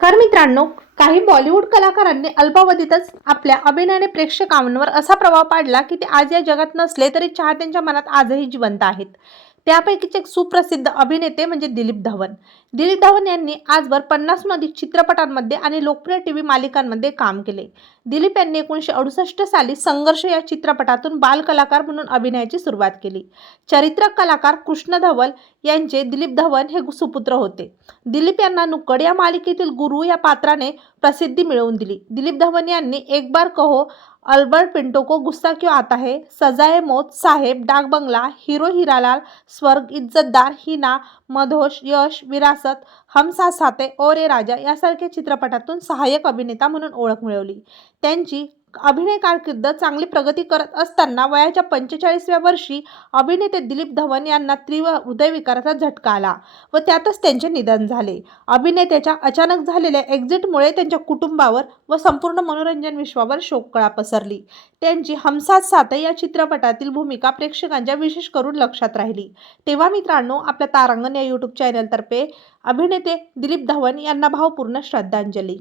तर मित्रांनो काही बॉलिवूड कलाकारांनी अल्पावधीतच आपल्या अभिनयाने प्रेक्षकांवर असा प्रभाव पाडला की ते आज या जगात नसले तरी चाहत्यांच्या मनात आजही जिवंत आहेत. त्यापैकीच एक सुप्रसिद्ध अभिनेते म्हणजे दिलीप धवन. दिलीप धवन यांनी आजवर पन्नासहून अधिक चित्रपटांमध्ये आणि लोकप्रिय टीव्ही मालिकांमध्ये काम केले. दिलीप यांनी एकोणीसशे अडुसष्ट साली संघर्ष या चित्रपटातून बालकलाकार म्हणून अभिनयाची सुरुवात केली. चरित्र कलाकार कृष्ण धवल यांचे दिलीप धवन हे सुपुत्र होते. दिलीप यांना नुक्कड या मालिकेतील गुरु या पात्राने प्रसिद्धी मिळवून दिली. दिलीप धवन यांनी एक बार कहो अल्बर्ट पिंटो को गुस्सा क्यों आता है? सजाए मौत साहेब डाक बंगला हिरो हिरालाल स्वर्ग इज्जतदार हिना मधोश यश विरासत हम साथ ओरे और राजा यासारख्या चित्रपटातून सहाय्यक अभिनेता म्हणून ओळख मिळवली. त्यांची अभिनय कारकीर्द चांगली प्रगती करत असताना वयाच्या पंचेचाळीसव्या वर्षी अभिनेते दिलीप धवन यांना तीव्र हृदयविकाराचा झटका आला व त्यातच त्यांचे निधन झाले. अभिनेत्याच्या अचानक झालेल्या एक्झिटमुळे त्यांच्या कुटुंबावर व संपूर्ण मनोरंजन विश्वावर शोककळा पसरली. त्यांची हमसात साथ या चित्रपटातील भूमिका प्रेक्षकांच्या विशेष करून लक्षात राहिली. तेव्हा मित्रांनो आपल्या तारांगण या यूट्यूब चॅनलतर्फे अभिनेते दिलीप धवन यांना भावपूर्ण श्रद्धांजली.